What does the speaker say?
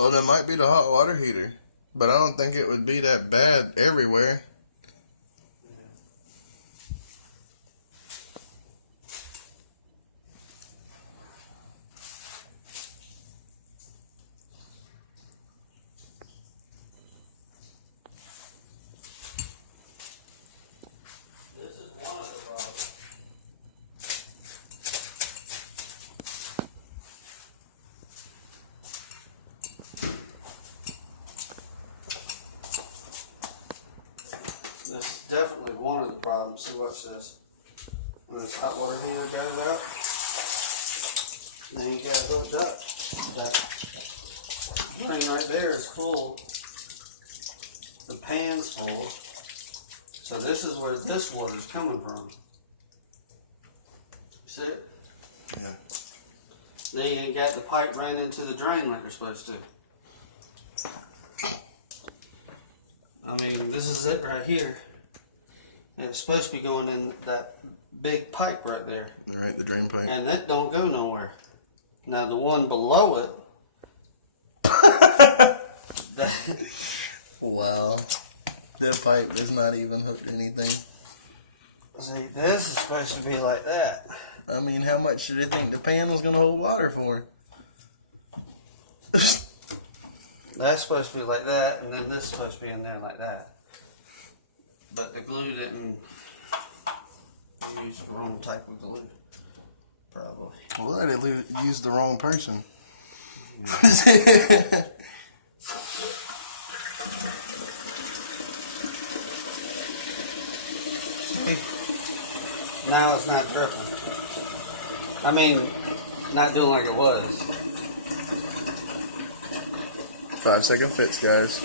Well, that might be the hot water heater, but I don't think it would be that bad everywhere. This is definitely one of the problems. See, watch this. When this hot water heater goes out, then you got it hooked up. That thing right there is full. The pan's full. So this is where this water is coming from. See it? Yeah. Then you ain't got the pipe ran into the drain like they're supposed to. I mean, this is it right here. And it's supposed to be going in that big pipe right there. Right, the drain pipe. And that don't go nowhere. Now the one below it. Wow. That pipe is not even hooked to anything. See, this is supposed to be like that. I mean, how much did you think the pan was going to hold water for? That's supposed to be like that, and then this is supposed to be in there like that. But the glue didn't use the wrong type of glue, probably. Well, I used the wrong person. Now it's not dripping. I mean, not doing like it was. 5-second fits, guys.